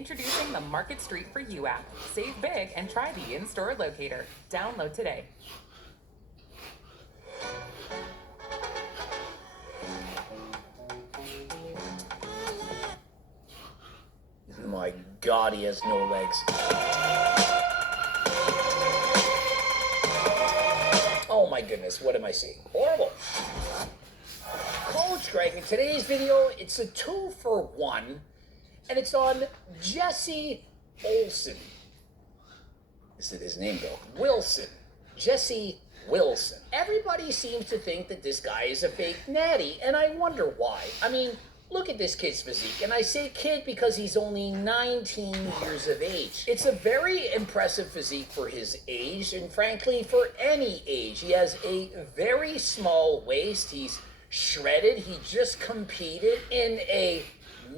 Introducing the Market Street for You app. Save big and try the in-store locator. Download today. My God, he has no legs. Oh my goodness, what am I seeing? Horrible. Coach Greg, in today's video, it's a 2-for-1, and it's on Jesse Olsen. Is it his name though? Wilson. Jesse Wilson. Everybody seems to think that this guy is a fake natty, and I wonder why. I mean, look at this kid's physique, and I say kid because he's only 19 years of age. It's a very impressive physique for his age, and frankly, for any age. He has a very small waist. He's shredded. He just competed in a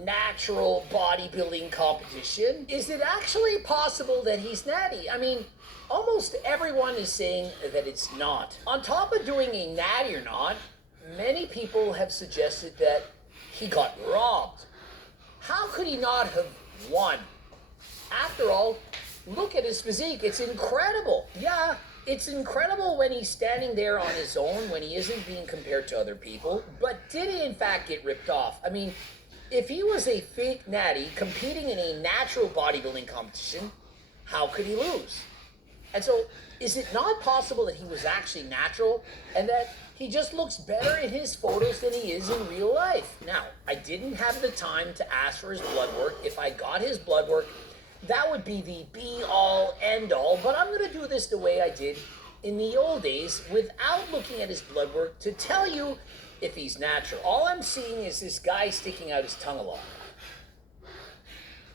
natural bodybuilding competition. Is it actually possible that he's natty? I mean, almost everyone is saying that it's not. On top of doing a natty or not, many people have suggested that he got robbed. How could he not have won? After all, look at his physique. It's incredible. Yeah, it's incredible when he's standing there on his own, when he isn't being compared to other people. But did he in fact get ripped off? I mean, if he was a fake natty competing in a natural bodybuilding competition, how could he lose? And so, is it not possible that he was actually natural and that he just looks better in his photos than he is in real life? Now, I didn't have the time to ask for his blood work. If I got his blood work, that would be the be-all, end-all, but I'm going to do this the way I did in the old days without looking at his blood work to tell you if he's natural. All I'm seeing is this guy sticking out his tongue a lot.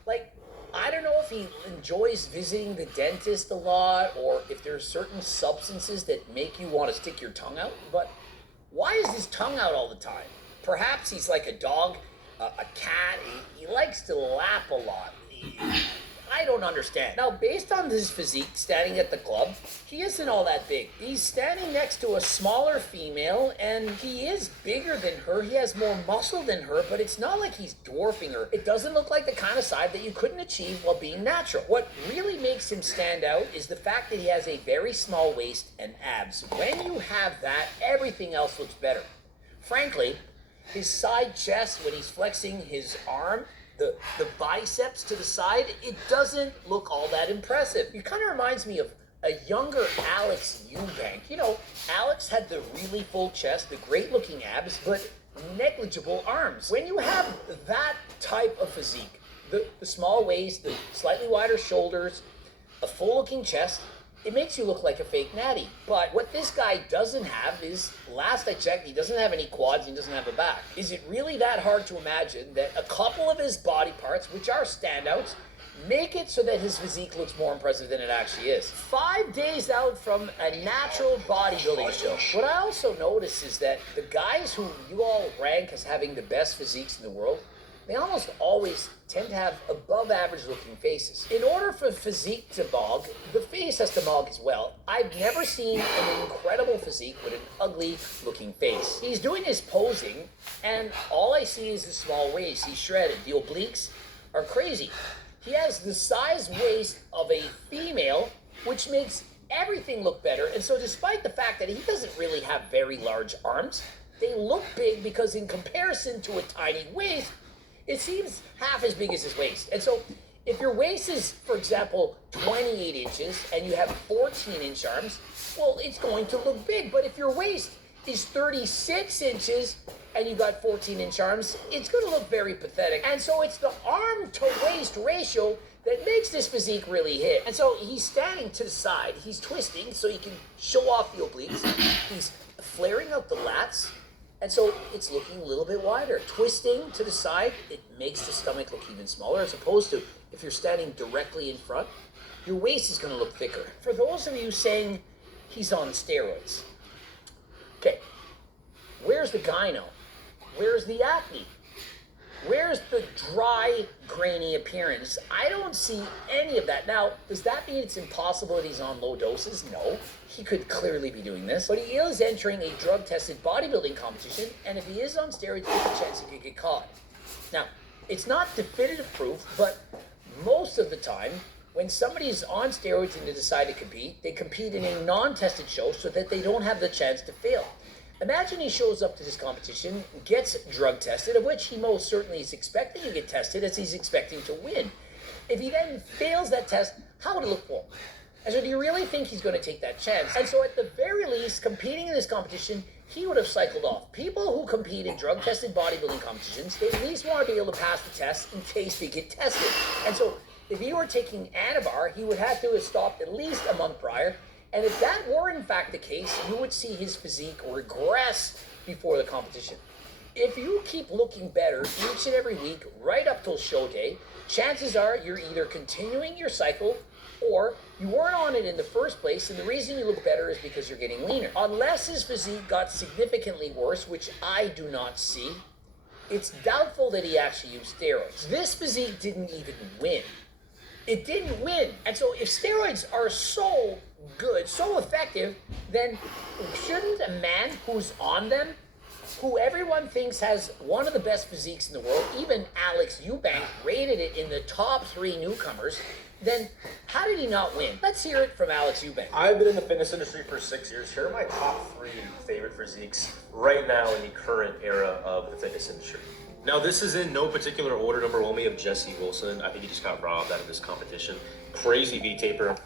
Like, I don't know if he enjoys visiting the dentist a lot or if there's certain substances that make you want to stick your tongue out, but why is his tongue out all the time? Perhaps he's like a dog, a cat. He likes to lap a lot. I don't understand. Now, based on his physique standing at the club, he isn't all that big. He's standing next to a smaller female, and he is bigger than her. He has more muscle than her, but it's not like he's dwarfing her. It doesn't look like the kind of side that you couldn't achieve while being natural. What really makes him stand out is the fact that he has a very small waist and abs. When you have that, everything else looks better. Frankly, his side chest, when he's flexing his arm, the biceps to the side, it doesn't look all that impressive. It kind of reminds me of a younger Alex Eubank. You know, Alex had the really full chest, the great looking abs, but negligible arms. When you have that type of physique, the small waist, the slightly wider shoulders, a full looking chest, it makes you look like a fake natty. But what this guy doesn't have is, last I checked, he doesn't have any quads, he doesn't have a back. Is it really that hard to imagine that a couple of his body parts, which are standouts, make it so that his physique looks more impressive than it actually is? 5 days out from a natural bodybuilding show. What I also notice is that the guys who you all rank as having the best physiques in the world, they almost always tend to have above average looking faces. In order for physique to mog, the face has to mog as well. I've never seen an incredible physique with an ugly looking face. He's doing his posing, and all I see is a small waist. He's shredded. The obliques are crazy. He has the size waist of a female, which makes everything look better. And so despite the fact that he doesn't really have very large arms, they look big because in comparison to a tiny waist, it seems half as big as his waist. And so if your waist is, for example, 28 inches and you have 14-inch arms, well, it's going to look big. But if your waist is 36 inches and you got 14-inch arms, it's going to look very pathetic. And so it's the arm-to-waist ratio that makes this physique really hit. And so he's standing to the side. He's twisting so he can show off the obliques. He's flaring out the lats. And so it's looking a little bit wider. Twisting to the side, it makes the stomach look even smaller, as opposed to if you're standing directly in front, your waist is going to look thicker. For those of you saying he's on steroids, okay, where's the gyno? Where's the acne? Where's the dry, grainy appearance? I don't see any of that. Now, does that mean it's impossible that he's on low doses? No. He could clearly be doing this. But he is entering a drug-tested bodybuilding competition, and if he is on steroids, there's a chance he could get caught. Now, it's not definitive proof, but Most of the time, when somebody's on steroids and they decide to compete, they compete in a non-tested show so that they don't have the chance to fail. Imagine he shows up to this competition, gets drug tested, of which he most certainly is expecting to get tested as he's expecting to win. If he then fails that test, how would it look for him? And so do you really think he's going to take that chance? And so at the very least, competing in this competition, he would have cycled off. People who compete in drug-tested bodybuilding competitions, they at least want to be able to pass the test in case they get tested. And so if he were taking Anavar, he would have to have stopped at least a month prior. And if that were in fact the case, you would see his physique regress before the competition. If you keep looking better each and every week, right up till show day, chances are you're either continuing your cycle or you weren't on it in the first place, and the reason you look better is because you're getting leaner. Unless his physique got significantly worse, which I do not see, it's doubtful that he actually used steroids. This physique didn't even win. It didn't win. And so if steroids are so good, so effective, then shouldn't a man who's on them, who everyone thinks has one of the best physiques in the world, even Alex Eubank rated it in the top 3 newcomers, then how did he not win? Let's hear it from Alex Eubank. I've been in the fitness industry for 6 years. Here are my top 3 favorite physiques right now in the current era of the fitness industry. Now, this is in no particular order. Number 1, we have Jesse Wilson. I think he just got robbed out of this competition. Crazy V-taper.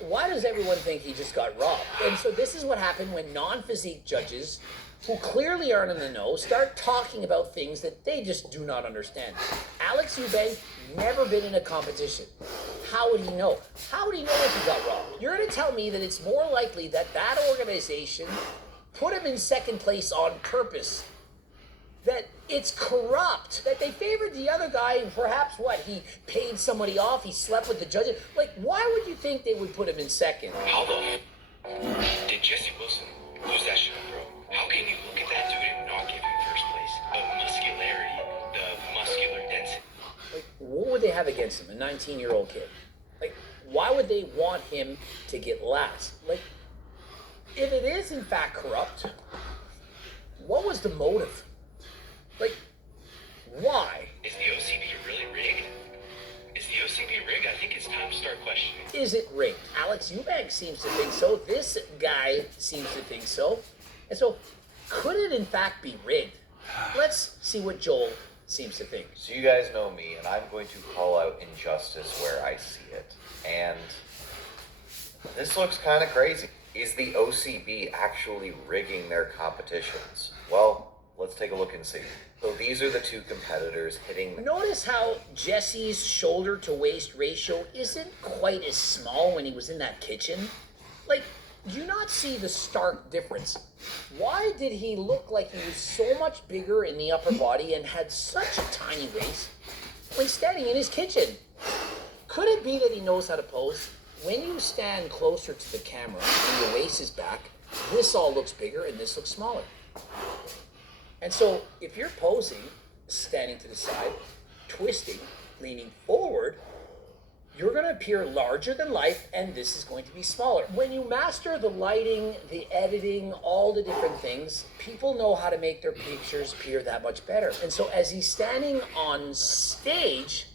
Why does everyone think he just got robbed? And so this is what happened when non-physique judges, who clearly aren't in the know, start talking about things that they just do not understand. Alex Eubank never been in a competition. How would he know? How would he know if he got robbed? You're going to tell me that it's more likely that that organization put him in second place on purpose, that it's corrupt, that they favored the other guy, and perhaps he paid somebody off, he slept with the judges. Like, why would you think they would put him in second? How the did Jesse Wilson lose that shot, bro? How can you look at that dude and not give him first place? The muscularity, the muscular density. Like, what would they have against him, a 19-year-old kid? Like, why would they want him to get last? Like, if it is in fact corrupt, what was the motive? Like, why? Is the OCB really rigged? Is the OCB rigged? I think it's time to start questioning. Is it rigged? Alex Eubank seems to think so. This guy seems to think so. And so, could it in fact be rigged? Let's see what Joel seems to think. So you guys know me, and I'm going to call out injustice where I see it. And this looks kind of crazy. Is the OCB actually rigging their competitions? Well, let's take a look and see. So these are the 2 competitors hitting. Notice how Jesse's shoulder to waist ratio isn't quite as small when he was in that kitchen. Like, do you not see the stark difference? Why did he look like he was so much bigger in the upper body and had such a tiny waist when standing in his kitchen? Could it be that he knows how to pose? When you stand closer to the camera and your waist is back, this all looks bigger and this looks smaller. And so if you're posing, standing to the side, twisting, leaning forward, you're going to appear larger than life, and this is going to be smaller. When you master the lighting, the editing, all the different things, people know how to make their pictures appear that much better. And so as he's standing on stage,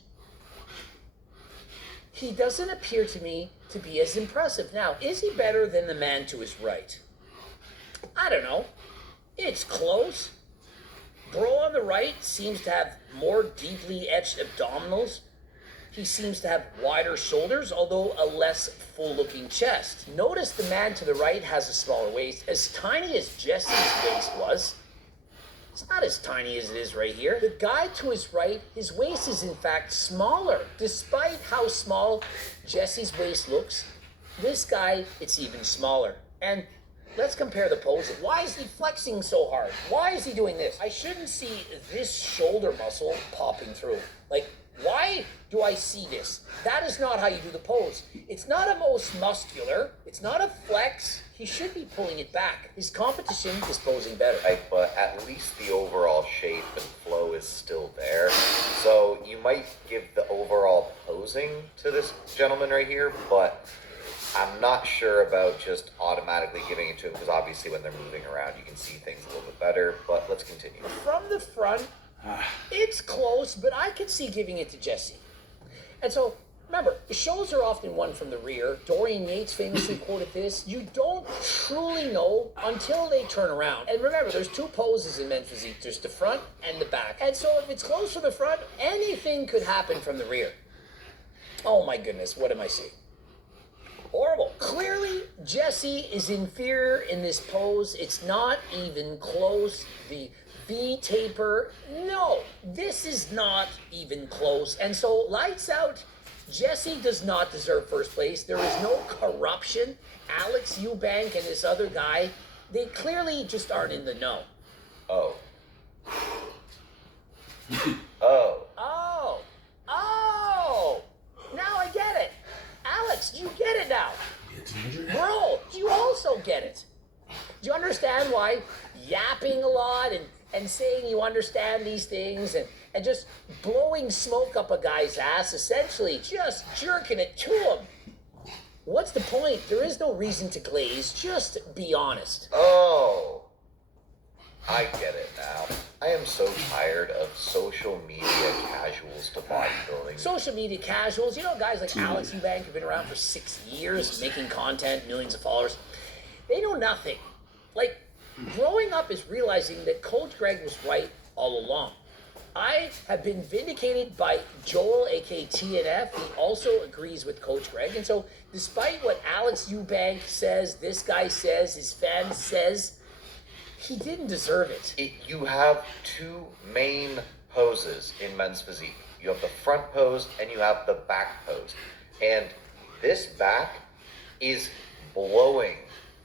he doesn't appear to me to be as impressive. Now, is he better than the man to his right? I don't know. It's close. Bro on the right seems to have more deeply etched abdominals. He seems to have wider shoulders, although a less full-looking chest. Notice the man to the right has a smaller waist. As tiny as Jesse's waist was, it's not as tiny as it is right here. The guy to his right, his waist is in fact smaller. Despite how small Jesse's waist looks, this guy, it's even smaller. And let's compare the poses. Why is he flexing so hard? Why is he doing this? I shouldn't see this shoulder muscle popping through. Like, why do I see this? That is not how you do the pose. It's not a most muscular. It's not a flex. He should be pulling it back. His competition is posing better. Right, but at least the overall shape and flow is still there. So you might give the overall posing to this gentleman right here, but I'm not sure about just automatically giving it to him, because obviously when they're moving around, you can see things a little bit better, but let's continue. From the front, it's close, but I could see giving it to Jesse. And so, remember, shows are often won from the rear. Dorian Yates famously quoted this: you don't truly know until they turn around. And remember, there's two poses in men's physique. There's the front and the back. And so if it's close from the front, anything could happen from the rear. Oh my goodness, what am I seeing? Horrible. Clearly, Jesse is inferior in this pose. It's not even close. The V-taper, no, this is not even close. And so, lights out. Jesse does not deserve first place. There is no corruption. Alex Eubank and this other guy, they clearly just aren't in the know. Oh. Oh. Now I get it. Alex, you get it now. Bro, you also get it. Do you understand why yapping a lot and saying you understand these things and just blowing smoke up a guy's ass, essentially just jerking it to him? What's the point? There is no reason to glaze. Just be honest. Oh. I get it now. I am so tired of social media casuals to bodybuilding. Social media casuals, you know, guys like Alex Eubank have been around for 6 years, making content, millions of followers. They know nothing. Like, growing up is realizing that Coach Greg was right all along. I have been vindicated by Joel, aka TNF. He also agrees with Coach Greg. And so, despite what Alex Eubank says, this guy says, his fans says, he didn't deserve it. You have two main poses in men's physique. You have the front pose and you have the back pose. And this back is blowing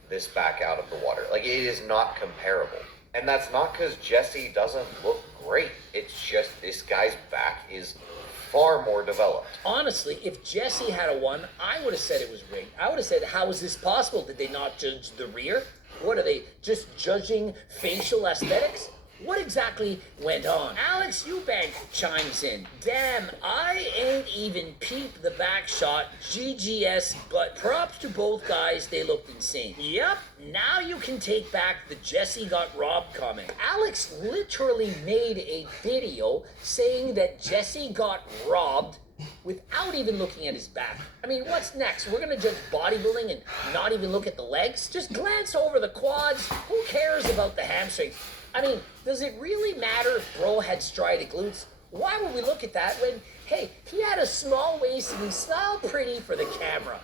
this back out of the water. Like, it is not comparable. And that's not because Jesse doesn't look great. It's just this guy's back is far more developed. Honestly, if Jesse had a won, I would have said it was rigged. I would have said, how is this possible? Did they not judge the rear? What are they, just judging facial aesthetics? What exactly went on? Alex Eubank chimes in. Damn, I ain't even peeped the back shot. GGS, but props to both guys, they looked insane. Yep, now you can take back the Jesse got robbed comment. Alex literally made a video saying that Jesse got robbed without even looking at his back. I mean, what's next? We're gonna judge bodybuilding and not even look at the legs? Just glance over the quads. Who cares about the hamstring? I mean, does it really matter if bro had striated glutes? Why would we look at that when, hey, he had a small waist and he smiled pretty for the camera?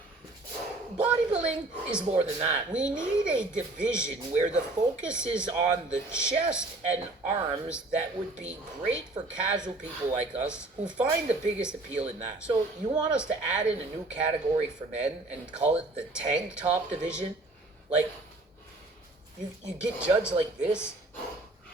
Bodybuilding is more than that. We need a division where the focus is on the chest and arms. That would be great for casual people like us who find the biggest appeal in that. So you want us to add in a new category for men and call it the tank top division? Like, you get judged like this?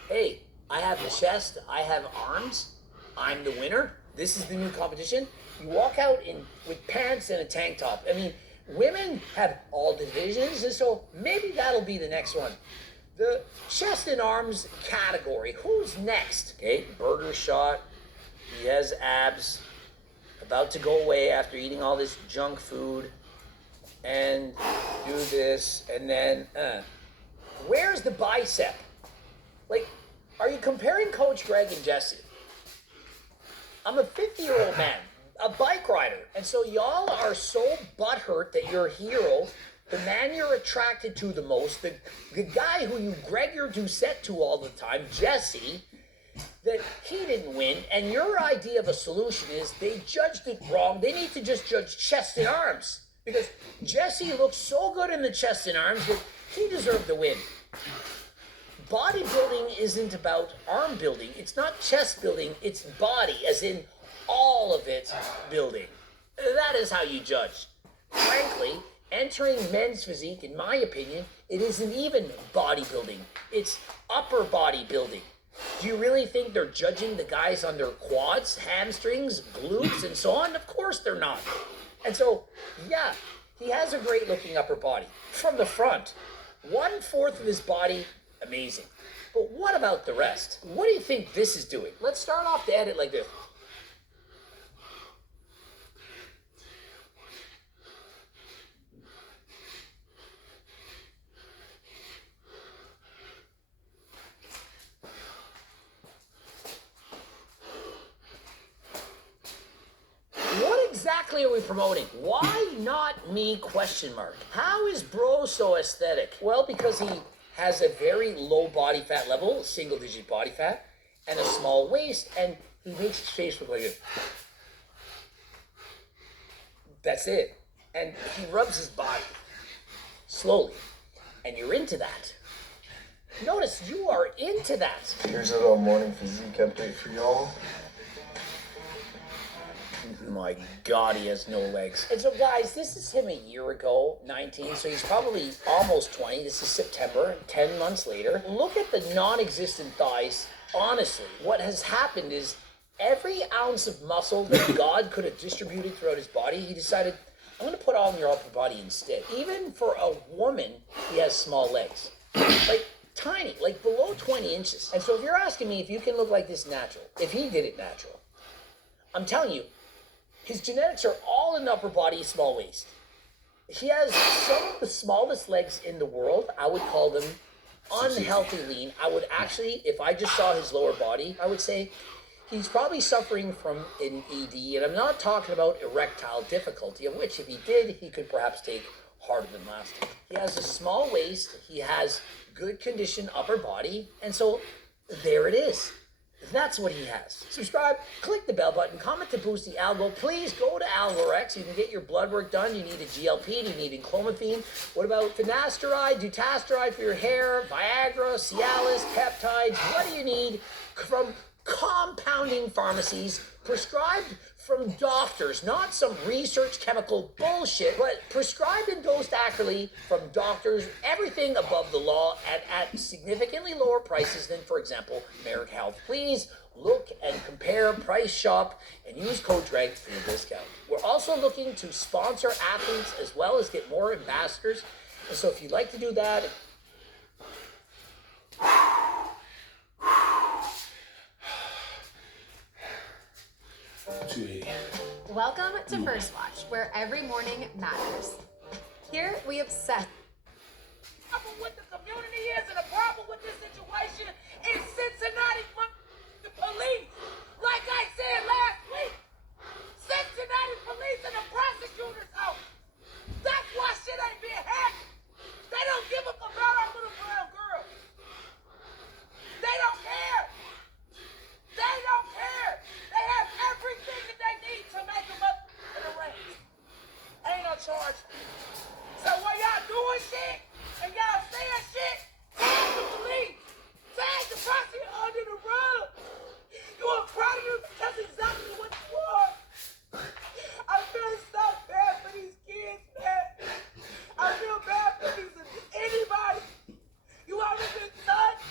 Hey, I have the chest, I have arms, I'm the winner. This is the new competition. You walk out with pants and a tank top. I mean, women have all divisions, and so maybe that'll be the next one. The chest and arms category. Who's next? Okay, burger shot. He has abs. About to go away after eating all this junk food. And do this, and then, where's the bicep? Like, are you comparing Coach Greg and Jesse? I'm a 50-year-old man, a bike rider, and so y'all are so butthurt that your hero, the man you're attracted to the most, the guy who you Gregor Doucette to all the time, Jesse, that he didn't win, and your idea of a solution is they judged it wrong. They need to just judge chest and arms, because Jesse looked so good in the chest and arms that he deserved the win. Bodybuilding isn't about arm building. It's not chest building. It's body, as in all of it building. That is how you judge. Frankly, entering men's physique, in my opinion, it isn't even bodybuilding. It's upper body building. Do you really think they're judging the guys on their quads, hamstrings, glutes, and so on? Of course they're not. And so, yeah, he has a great looking upper body. From the front, 1/4 of his body, amazing. But what about the rest? What do you think this is doing? Let's start off the edit like this. What exactly are we promoting? Why not me, question mark? How is bro so aesthetic? Well, because he has a very low body fat level, single digit body fat, and a small waist, and he makes his face look like a... That's it. And he rubs his body slowly, and you're into that. Notice you are into that. Here's a little morning physique update for y'all. My God, he has no legs. And so, guys, this is him a year ago, 19, so he's probably almost 20. This is September, 10 months later. Look at the non-existent thighs. Honestly, what has happened is every ounce of muscle that God could have distributed throughout his body, he decided, I'm going to put all in your upper body instead. Even for a woman, he has small legs. Like, tiny, like below 20 inches. And so if you're asking me if you can look like this natural, if he did it natural, I'm telling you, his genetics are all in the upper body, small waist. He has some of the smallest legs in the world. I would call them unhealthy lean. I would actually, if I just saw his lower body, I would say he's probably suffering from an ED. And I'm not talking about erectile difficulty, of which if he did, he could perhaps take harder than last time. He has a small waist. He has good conditioned upper body. And so there it is. That's what he has. Subscribe, click the bell button, comment to boost the algo. Please go to Algorex. You can get your blood work done. You need a GLP, do you need enclomiphene? What about finasteride, dutasteride for your hair, Viagra, Cialis, peptides? What do you need from compounding pharmacies, prescribed from doctors, not some research chemical bullshit, but prescribed and dosed accurately from doctors, everything above the law and at significantly lower prices than, for example, Merrick Health. Please look and compare, price shop, and use code DREG for your discount. We're also looking to sponsor athletes as well as get more ambassadors. And so if you'd like to do that, Welcome to First Watch, where every morning matters. Here we obsess. The problem with the community is, and the problem with this situation is Cincinnati the police. Like I said last week, Cincinnati police and the prosecutors out. That's why shit ain't being happening. They don't give a fuck about our little brown girls. They don't care. They don't care. They have everything that they need to make them up in the ranks. Ain't no charge. So when y'all doing shit and y'all saying shit, tag the police. Tag the prosecutor under the rug. You a predator because that's exactly what you are. I feel so bad for these kids, man. I feel bad for anybody. You ever been touched?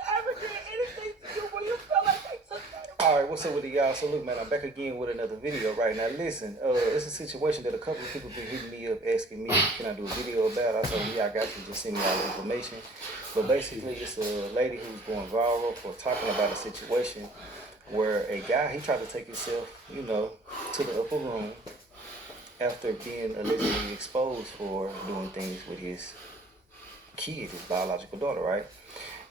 Ever did anything to you when you feel like they took that away? All right, what's up with y'all? So look, man, I'm back again with another video right now. Listen, it's a situation that a couple of people been hitting me up asking me, can I do a video about? I told them, yeah, I got you. Just send me all the information. But basically, it's a lady who's going viral for talking about a situation where a guy, he tried to take himself, you know, to the upper room after being allegedly exposed for doing things with his kid, his biological daughter, right?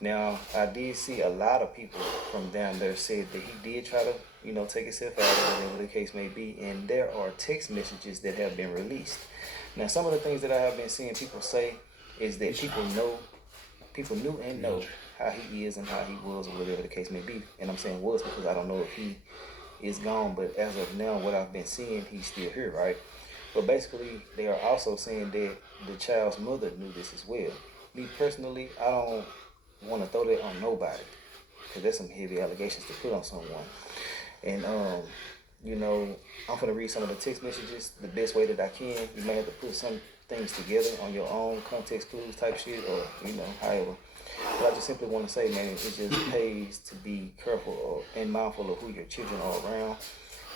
Now, I did see a lot of people from down there said that he did try to, you know, take himself out or whatever the case may be, and there are text messages that have been released. Now, some of the things that I have been seeing people say is that people knew and know how he is and how he was or whatever the case may be. And I'm saying was because I don't know if he is gone, but as of now, what I've been seeing, he's still here, right? But basically, they are also saying that the child's mother knew this as well. Me personally, I don't want to throw that on nobody because that's some heavy allegations to put on someone. And you know, I'm gonna read some of the text messages the best way that I can. You may have to put some things together on your own, context clues type shit, or you know, however. But I just simply want to say, man, it just pays to be careful and mindful of who your children are around.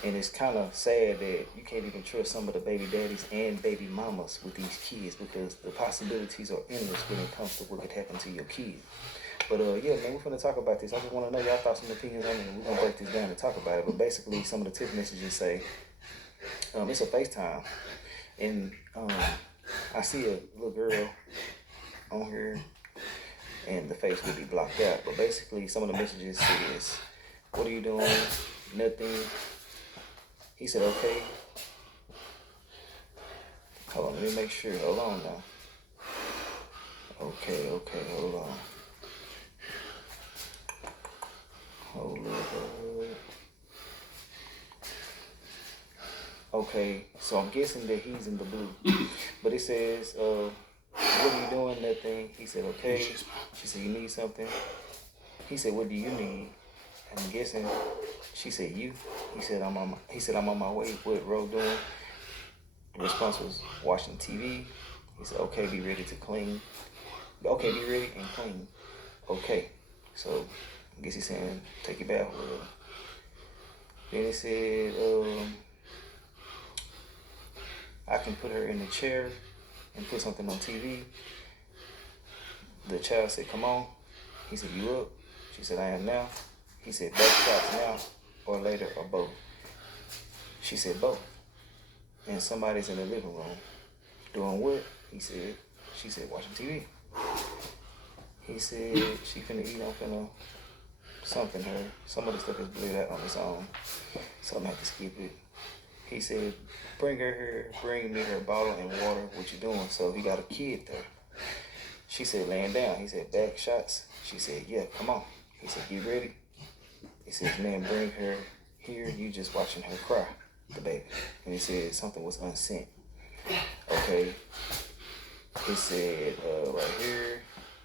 And it's kind of sad that you can't even trust some of the baby daddies and baby mamas with these kids because the possibilities are endless when it comes to what could happen to your kid. But yeah, man, we're gonna talk about this. I just want to know y'all thoughts and opinions on it. We're gonna break this down and talk about it. But basically, some of the text messages say it's a FaceTime, and I see a little girl on here, and the face will be blocked out. But basically, some of the messages say this: "What are you doing? Nothing. He said, okay. Hold on, let me make sure. Hold on now. Okay, hold on. Hold up. Okay, so I'm guessing that he's in the blue. But it says, what are you doing? Nothing. He said, okay. She said, you need something? He said, what do you need? I'm guessing she said, you. He said, I'm on my way. What Ro doing? The response was watching TV. He said, okay, be ready to clean. Okay, be ready and clean. Okay. So I guess he's saying take your bath with her. Then it said, I can put her in the chair and put something on TV. The child said, come on. He said, you up? She said, I am now. He said, back shots now or later or both. She said, both. And somebody's in the living room. Doing what? He said, she said, watching TV. He said, she finna eat, I'm finna something her. Some of the stuff is blurred out on its own. So I'm gonna have to skip it. He said, bring her here, bring me her bottle and water, what you doing? So he got a kid there. She said, laying down. He said, back shots. She said, yeah, come on. He said, get ready. He said, man, bring her here. You just watching her cry, the baby. And he said something was unsent. Okay. He said, right here,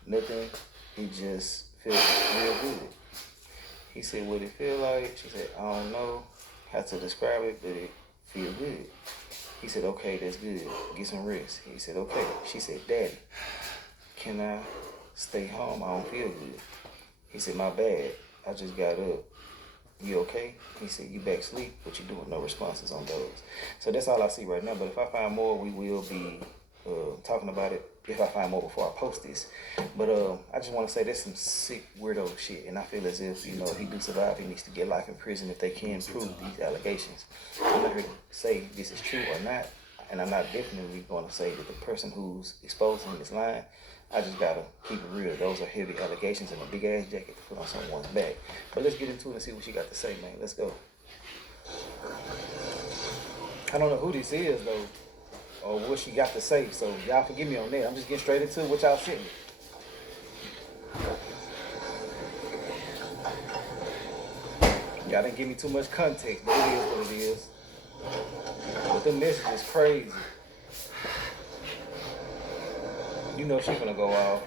nothing. He just felt real good. He said, what it feel like? She said, I don't know how to describe it, but it feel good. He said, okay, that's good. Get some rest. He said, okay. She said, Daddy, can I stay home? I don't feel good. He said, my bad. I just got up. You okay? He said, you back asleep? What you doing? No responses on those. So that's all I see right now. But if I find more, we will be talking about it. If I find more before I post this. But I just want to say there's some sick weirdo shit. And I feel as if, you know, if he do survive, he needs to get life in prison if they can prove these allegations. I'm not here to say this is true or not. And I'm not definitely going to say that the person who's exposing him is lying. I just gotta keep it real. Those are heavy allegations and a big ass jacket to put on someone's back. But let's get into it and see what she got to say, man. Let's go. I don't know who this is though, or what she got to say. So y'all forgive me on that. I'm just getting straight into what y'all sent me. Y'all didn't give me too much context, but it is what it is. But the message is crazy. You know she's gonna go off.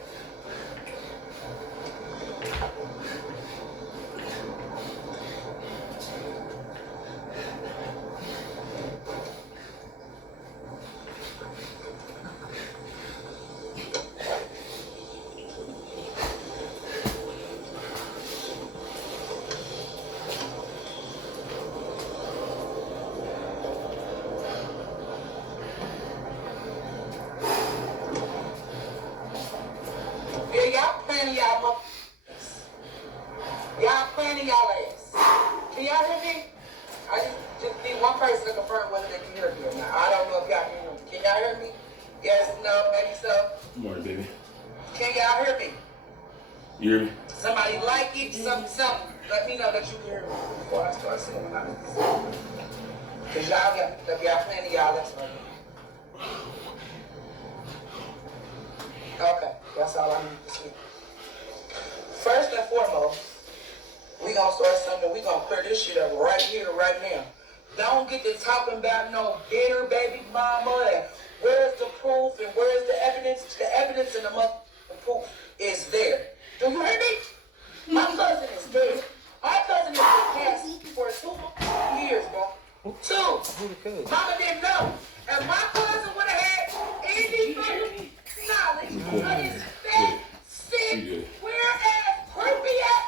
Y'all playing y'all ass. Can y'all hear me? I just need one person to confirm whether they can hear me or not. I don't know if y'all can hear me. Can y'all hear me? Yes, no, maybe so. Good morning, baby. Can y'all hear me? You hear me? Somebody like it, something. Let me know that you can hear me before I start saying what I need to say. Because y'all playing y'all ass right now. Okay, that's all I need to see. First and foremost, we gonna start something. We gonna clear this shit up right here, right now. Don't get to talking about no bitter baby mama and where's the proof and where's the evidence. The evidence and the proof is there. Do you hear me? My cousin is dead. Our cousin has been passed for 2 years, bro. 2. Mama didn't know. And my cousin would have had any fucking knowledge of his fat, sick, weird-ass, creepy-ass,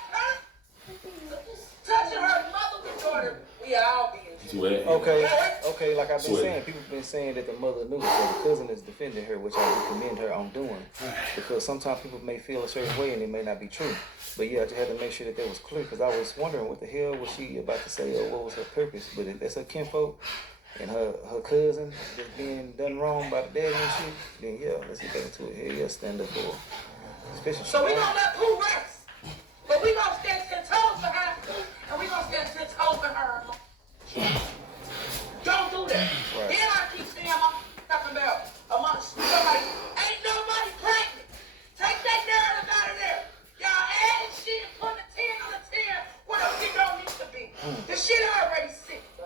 touching her mother and daughter. We all be in Okay, like I've been saying, people have been saying that the mother knew, so the cousin is defending her, which I would commend her on doing. Because sometimes people may feel a certain way and it may not be true. But yeah, I just had to make sure that was clear, because I was wondering what the hell was she about to say, or what was her purpose. But if that's her kinfolk and her cousin just being done wrong by the daddy and shit, then yeah, let's get back into it. Hell yeah, stand up for her. Especially so we gonna let Pooh rest. But we gonna stand 10 toes for her, and we gonna stand 10 toes for her. This shit already sick, bro.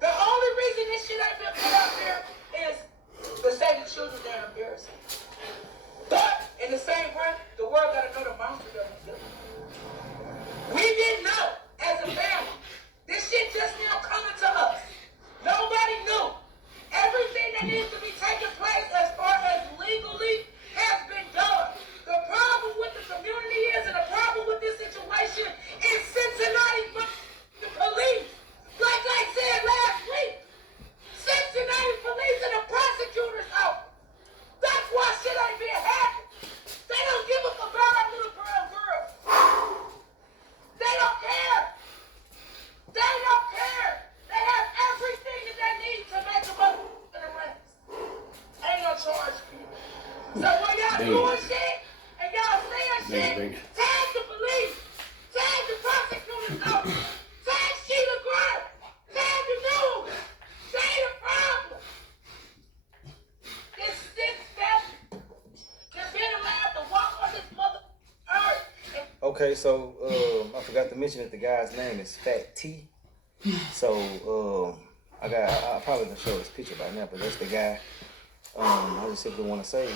The only reason this shit ain't been put out there is to say the children they're embarrassing. But in the same breath, the world gotta know the monster that we do. We didn't know as a family. This shit just now coming to us. Nobody knew. Everything that needs to be taking place as far as legally has been done. The problem with the community is, and the problem with this situation is Cincinnati the police. Like I said last week, Cincinnati police and the prosecutor's office. That's why shit ain't been happening. They don't give a fuck about our little brown girls. They don't care. They don't care. They have everything that they need to make a motherfucking arrest. Ain't no charge for you. So when y'all doing shit and y'all saying shit, tag the police, tag the prosecutor's office, tag Sheila Grant, tag the news, say the problem. This sick stuff that's been allowed to walk on this mother earth. Okay, so I forgot to mention that the guy's name is Fat T. So I probably gonna show his picture by now, but that's the guy. I just simply want to say,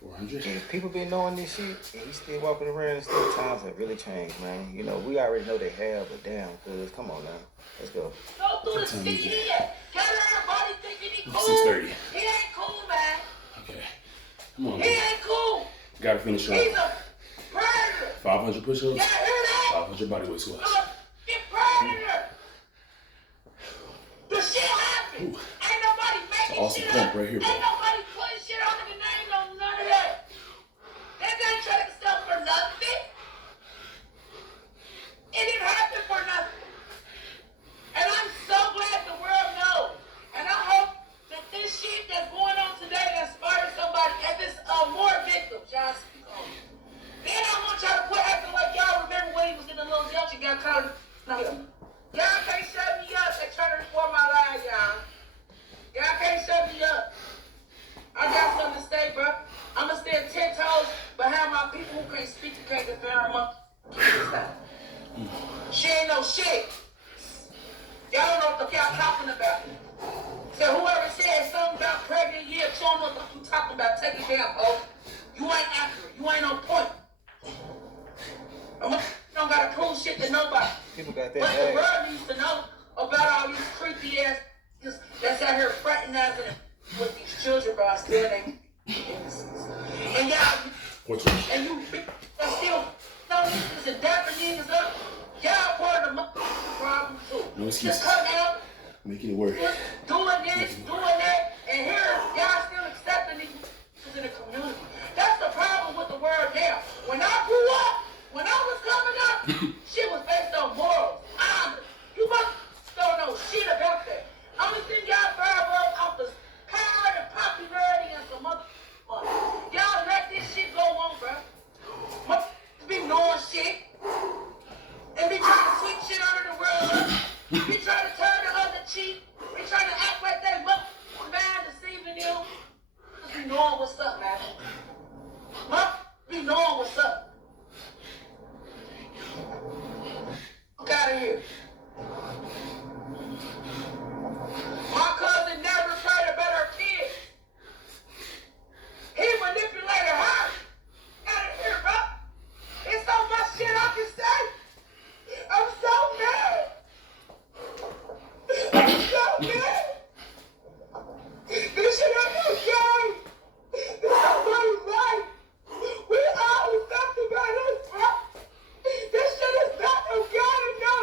400. if people been knowing this shit and he's still walking around and stuff, times have really changed, man. You know, we already know they have, but damn, cuz, come on now, let's go. Go through the city here. Got everybody thinking he cool. 630. He ain't cool, man. Okay. Come on, He man. ain't cool. Gotta finish He's right. a predator. 500 push-ups. Y'all hear that? 500 bodyweight squats. Get predator. The shit happened. Ain't nobody making awesome shit pump up. right here, bro. Ain't nobody putting shit under the name of none of that. They ain't trading stuff for nothing. It didn't happen for nothing. And I'm so glad the world knows. And I hope that this shit that's going on today inspires somebody. If it's more victims, y'all speak on it. Then I want y'all to quit acting like y'all remember when he was in the little jail, you got caught. Y'all can't shut me up. They trying to report my life, y'all. Y'all can't shut me up. I got something to say, bro. I'ma stand 10 toes behind my people who can't speak and can't defend them. She ain't no shit. Y'all don't know what the fuck y'all talking about. So whoever said something about pregnant, yeah, you don't know what you talking about. Take it down, ho. You ain't accurate. You ain't on point. Don't gotta prove shit to nobody. People got that But the bag. world needs to know about all these creepy ass that's out here fraternizing with these children by still they innocence. And y'all, and you that still no niggas and dapping niggas up. Y'all part of the problem too. No excuses. Just come out, Making it work. doing this, doing that, and here y'all still accepting these niggas in the community. That's the problem with the world now. When I grew up, when I was coming up, shit was based on morals, honor. You must don't know shit about that. Only thing y'all thrive off is power and popularity and some other money. Y'all let this shit go on, bro. Must be knowing shit. And be trying to sweep shit under the rug. Be trying to turn the other cheek. Be trying to act like they man deceiving you. Must be knowing what's up, man. Must be knowing what's up. Get out of here. My cousin never tried to better her kids. He manipulated her. Out of here, bro. It's so much shit I can say. I'm so mad. I'm so mad. This shit ain't no game. This is somebody's life. We all talked about this, bro. This shit is not no game, no.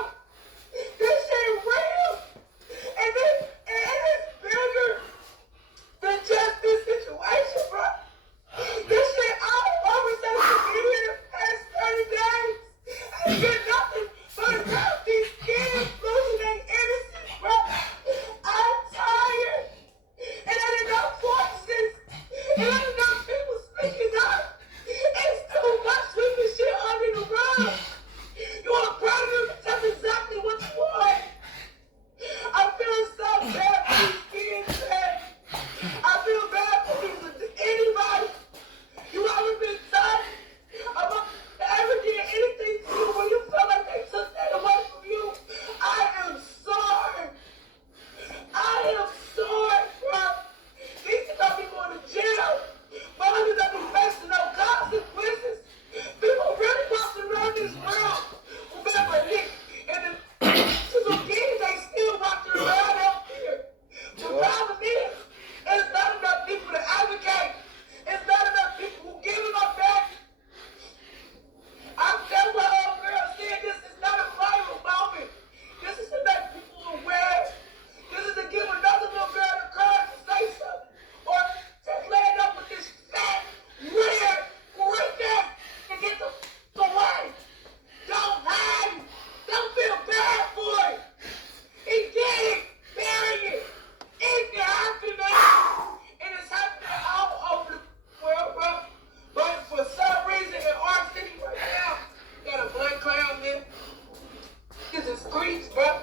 streets, bro.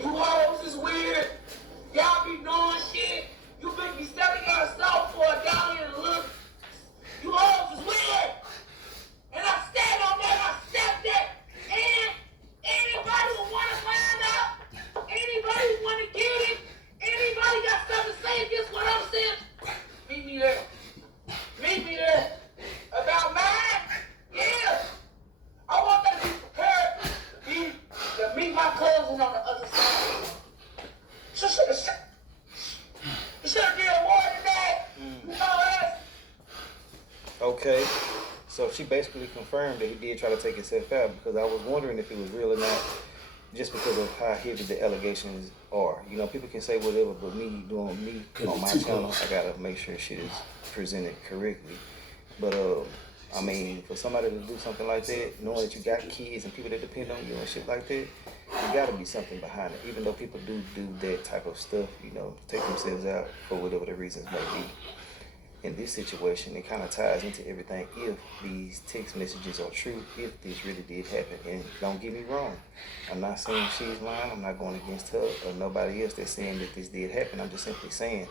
You hoes is weird. Y'all be knowing shit. You make me step in your stuff for a dollar and look. You hoes is weird. And I stand on that, I accept that. And anybody who wanna find out, anybody who wanna get it, anybody got something to say against what I'm saying, meet me there. Meet me there. About mine, yeah. I want them to be prepared to meet my cousin on the other side. You should have did more than that. You know that? Okay. So she basically confirmed that he did try to take himself out, because I was wondering if it was real or not, just because of how heavy the allegations are. You know, people can say whatever, but me doing me on my channel, I gotta make sure shit is presented correctly. But I mean, for somebody to do something like that, knowing that you got kids and people that depend on you and shit like that, there gotta be something behind it. Even though people do that type of stuff, you know, take themselves out for whatever the reasons may be. In this situation, it kind of ties into everything. If these text messages are true, if this really did happen, and don't get me wrong, I'm not saying she's lying. I'm not going against her or nobody else that's saying that this did happen. I'm just simply saying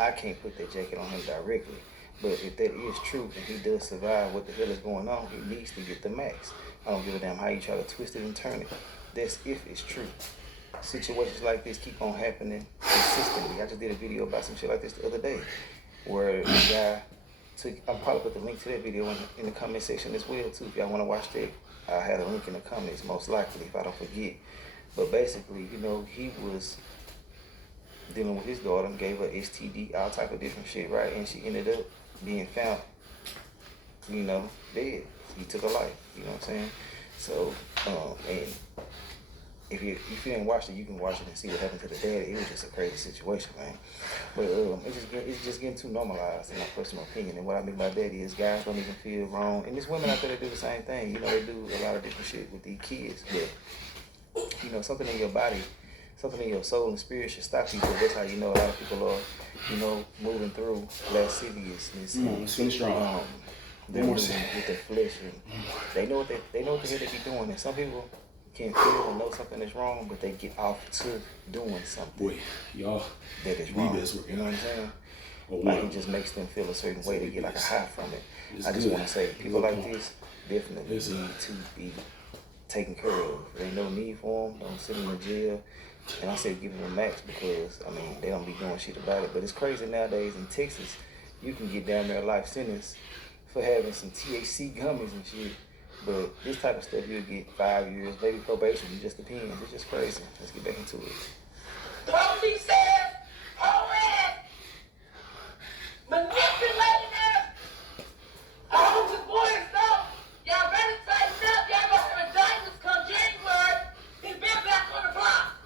I can't put that jacket on him directly. But if that is true and he does survive what the hell is going on, he needs to get the max. I don't give a damn how you try to twist it and turn it. That's if it's true. Situations like this keep on happening consistently. I just did a video about some shit like this the other day, where the guy took, I'll probably put the link to that video in the comment section as well too. If y'all want to watch that, I'll have a link in the comments most likely if I don't forget. But basically, you know, he was dealing with his daughter and gave her STD, all type of different shit, right? And she ended up being found, you know, dead. He took her life, you know what I'm saying? So, and if you didn't watch it, you can watch it and see what happened to the daddy. It was just a crazy situation, man. But it's just getting too normalized, in my personal opinion. And what I mean by that is guys don't even feel wrong. And there's women out there that do the same thing. You know, they do a lot of different shit with these kids. But, you know, something in your body, something in your soul and spirit should stop you. But that's how you know a lot of people are, you know, moving through lasciviousness. Let's finish strong. They're moving with their flesh. And they know what the hell they be doing. And some people can feel and know something is wrong, but they get off to doing something. Boy, y'all, that is wrong. You know what I'm saying? Like it just makes them feel a certain way. They get like a high from it. I just want to say, people like this definitely need to be taken care of. There ain't no need for them. Don't send them in jail. And I say give them a max because, I mean, they don't be doing shit about it. But it's crazy nowadays in Texas, you can get down there a life sentence for having some THC gummies and shit. But this type of stuff, you'll get 5 years, maybe probation. It just depends. It's just crazy. Let's get back into it. Police says, harass, manipulating us. I hope the boys know. Y'all better tighten up. Y'all gonna have indictments come January. He's been back on the block.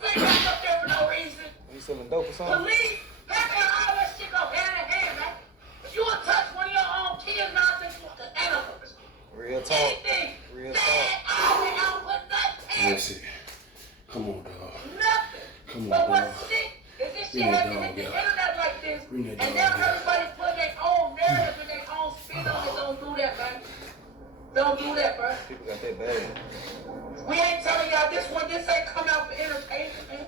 They ain't back up there for no reason. You selling dope or something? Police, how can all that shit go hand in hand, man? If you would touch one of your own kids, now I think you want the animals. Real talk. Real talk. Listen. Come on, dog. Nothing. Come on, but dog. what's sick is this shit has to hit the internet like this. And now everybody's putting their own narrative and their own spin on it. Don't do that, man. Don't do that, bro. People got that bad. We ain't telling y'all this one. This ain't come out for entertainment, man.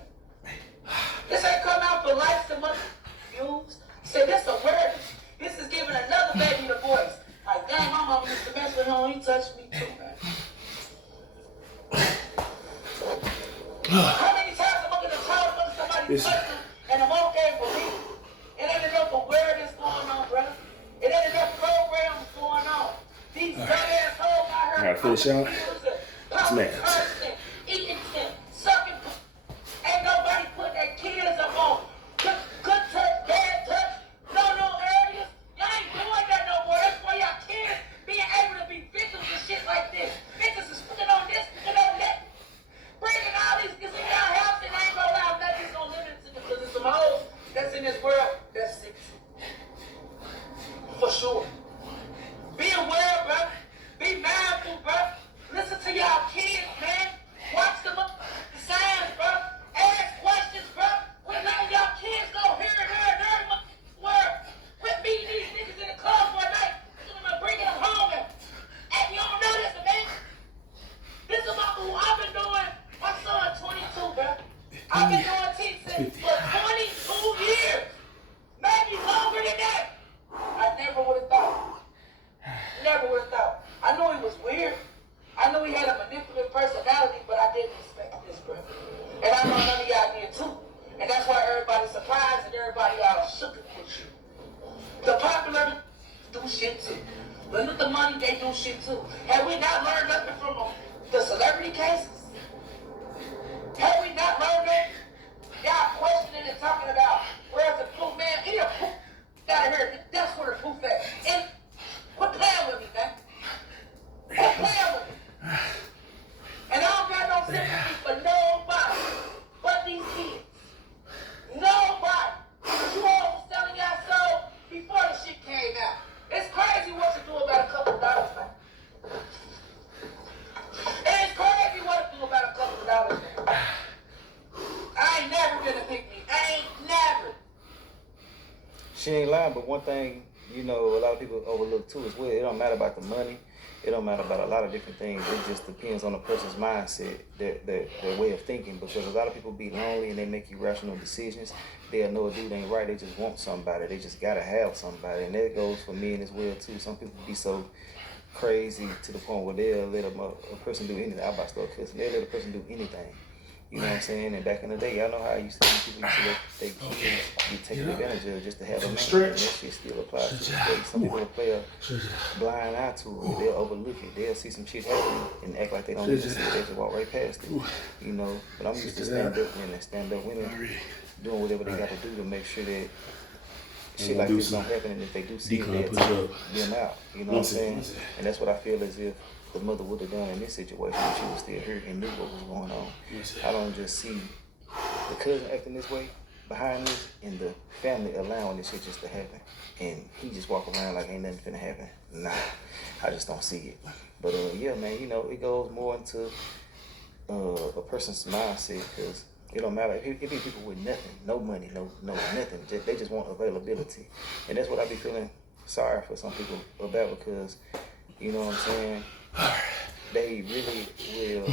This ain't come out for likes and money views. Say this awareness. This is giving another baby the voice. Like, dang, my mama used to mess with him. He touched me too, man. How many times am I going to tell somebody touched him and I'm okay for me? It ain't enough awareness going on, brother. It ain't enough programs going on. These dumbass hoes I heard. I gotta finish out. Man. Eating shit, sucking. Ain't nobody put their kids up on good touch, bad touch. No areas. Y'all ain't doing that no more. That's why y'all kids being able to be victims of shit like this. Bitches is putting on this, putting on that. Bringing all these in y'all house and ain't gonna allow nothing's gonna limit it because there's some hoes that's in this world that's sick. For sure. Be aware, bro. Be mindful, bro. Listen to y'all kids, man. She ain't lying, but one thing, you know, a lot of people overlook too as well. It don't matter about the money. It don't matter about a lot of different things. It just depends on the person's mindset, their way of thinking. Because a lot of people be lonely and they make irrational decisions. They'll know a dude ain't right. They just want somebody. They just gotta have somebody. And that goes for men as well too. Some people be so crazy to the point where they'll let a person do anything. I about to start cussing. They'll let a person do anything. You know what I'm saying? And back in the day, y'all know how I used to see people used to let they be taken advantage of just to have a man. And that shit still applies to this day. Some people will play a blind eye to it. They'll overlook it. They'll see some shit happening and act like they don't even see it. They just walk right past it. You know, but I'm used to stand up women doing whatever they got to do to make sure that shit like this don't happen. And if they do see it, they'll take them out. You know what I'm saying? And that's what I feel as if the mother would have done in this situation if she was still here and knew what was going on. I don't just see the cousin acting this way behind this and the family allowing this shit just to happen. And he just walk around like ain't nothing finna happen. Nah, I just don't see it. But yeah, man, you know, it goes more into a person's mindset because it don't matter. It be people with nothing, no money, no nothing. They just want availability. And that's what I be feeling sorry for some people about because, you know what I'm saying? They really will